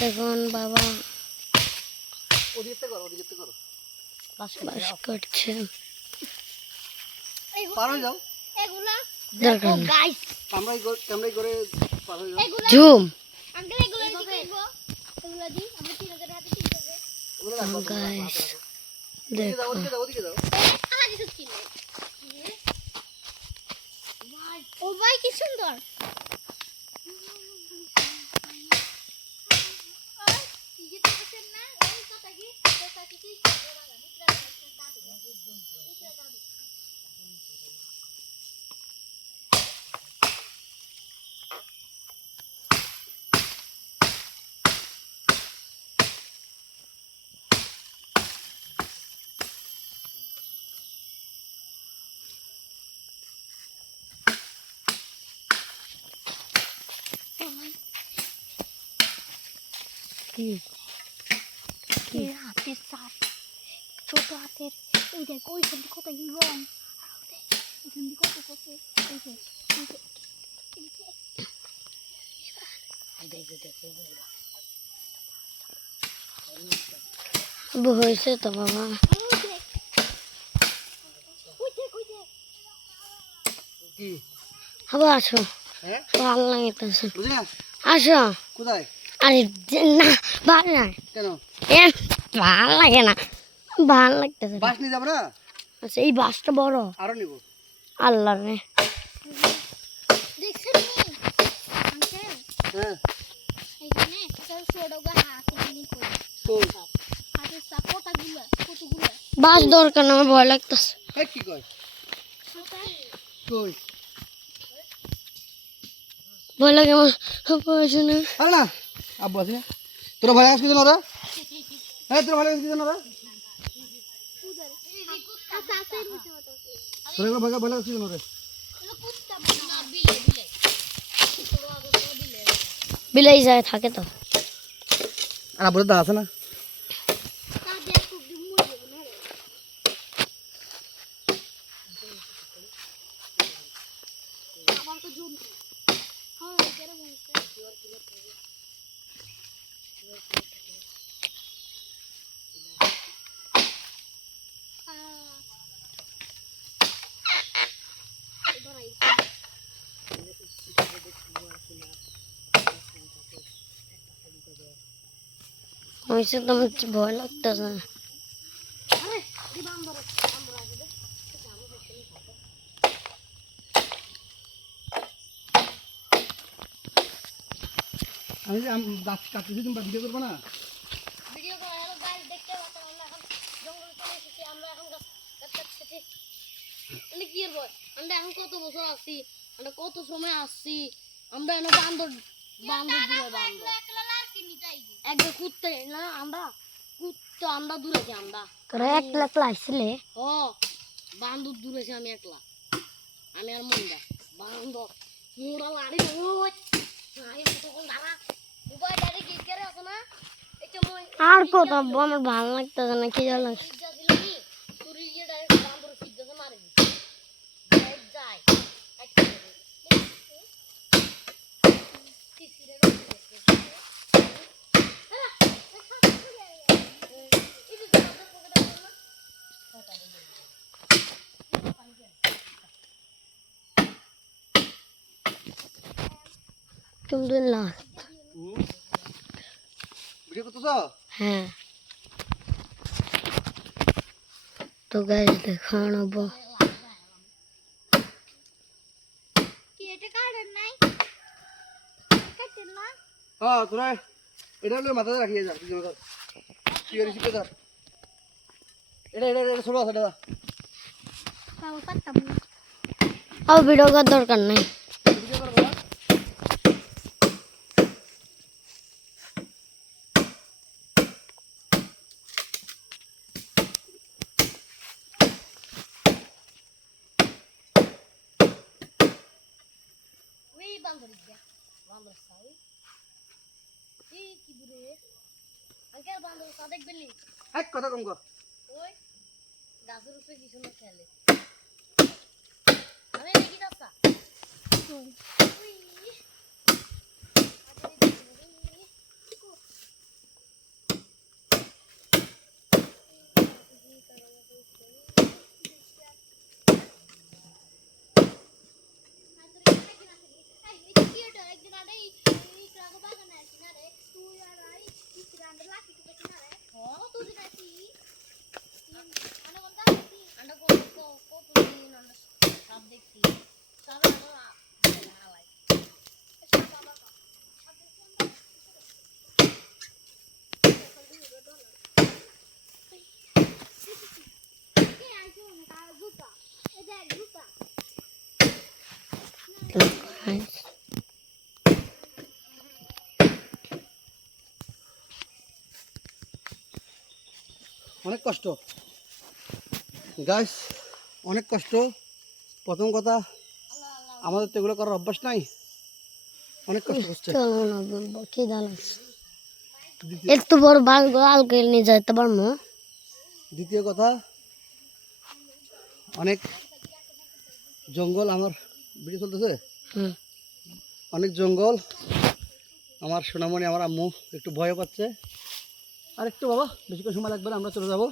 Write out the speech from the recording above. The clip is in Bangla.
দেখুন বাবা ওদিকে করো বাস করছে। পার হয়ে যাও। এগুলা দেখো গাইস, ক্যামেরাই করে পার হয়ে যাও। জুম আঙ্কেল এগুলা কি করব? এগুলা দি আমরা 3000 হাতে 3000। ওগুলো রাখো, গাইস ওদিকে যাও, দেখো ওদিকে যাও। আজ কিছু কি নেই। ভাই, ও ভাই কি সুন্দর। কি হাতের চাপ, ছোট হাতের এই দেখ ওইখান থেকে কত রং, এখান থেকে কত কত হয়েছে তো বাবা কি আবার আসো হ্যাঁ ভালো লাগতেছে বুঝলি না আসো কোথায় আরে না ভালো না কেন এ ভালো লাগে না ভালো লাগতেছে বাস নিয়ে যাবো না আচ্ছা এই বাসটা বড় আরো নিব আল্লাহ রে দেখছেন আঙ্কেল হ্যাঁ এইখানে সব ছোটগা হাতে নিয়ে কই কই হাতের চাপ কতগুলো বাস দরকার না আমার ভয় লাগতেছে এই কি কয় কই ভয় লাগে আমার পড়াশোনা আরে না আব্বু আছে তোরা ভয় লাগাস কি জন্য ওরা হ্যাঁ তোরা ভয় লাগাস কি জন্য ওরা উধর আচ্ছা আছে নিচে মতো তোরা এগুলো ভয় লাগাস কি জন্য ওরা এগুলো কুত্তা না বিলে বিলাই যায় থাকে তো আর আব্বুর দা আছে না তা দেখ খুব মুড়ে যাবে না রে আমার তো জুম হ্যাঁ কেন বলছিস হয়েছে তো আমার ভয় লাগতেছে আমি যে গাছ কাটতেছি তুমি ভিডিও করবো না ভিডিও করা হলো গাইস দেখতে পাচ্ছেন আমরা এখন জঙ্গলে চলে এসেছি আমরা এখন গাছ কাটতেছি মানে কি এর বল আমরা এখন কত বছর আছি আমরা কত সময় আসছি আমরা এখন বান্দর দূরে বান্দর একবার কুত্তে না আমরা কুত্তা আমরা দূরেছি আমরা তোরা একলা একলা আসছিলে ও বান্দর দূরেছি আমি একলা আমি আর মন্দা বান্দর মোরা লাড়ি ওই নাই তখন দাঁড়া উপায় দাঁড়ি কি করে আছে না এটা মই আর কত আব্বু আমার ভালো লাগতেছে না কি জানো সিদ্ধা ছিল কি তুই ইয়ে ডাইরেক্ট বান্দর সিদ্ধা মারে দিই যাই তুমি লাল ভিডিও করতেছ হ্যাঁ তো গাইস দেখাবো কি এটা কাটেন নাই কাটেন না হ্যাঁ তোরা এটা হলো মাথাতে রাখিয়ে যা কি করে শিখে ধর এটা ছোট আছে এটা তাও পারতাম না আর ভিডিও করার দরকার নাই ভিডিও করবো না ওই বান্দর দিয়া বান্দর সাই এই কি দূরে আঙ্কেল বান্দর সা দেখবেন নি এক কথা কম কর ওই গাছের উপরে কি সুন্দর খেলে আমি দেখি যাচ্ছা ওই অনেক কষ্ট গাইস, অনেক কষ্ট। প্রথম কথা, আমাদের তো এগুলো করার অভ্যাস নাই, অনেক কষ্ট করছে। চলো না বলবো কি জানাস একটু বড় বালগুলো আলকে নিয়ে যেতে পারবো। দ্বিতীয় কথা, অনেক জঙ্গল, আমার ভিডিও চলতেছে, হুম অনেক জঙ্গল। আমার সোনামণি, আমার আম্মু একটু ভয় পাচ্ছে। আর একটু বাবা, বেশিক্ষণ সময় লাগবে না, আমরা চলে যাবো।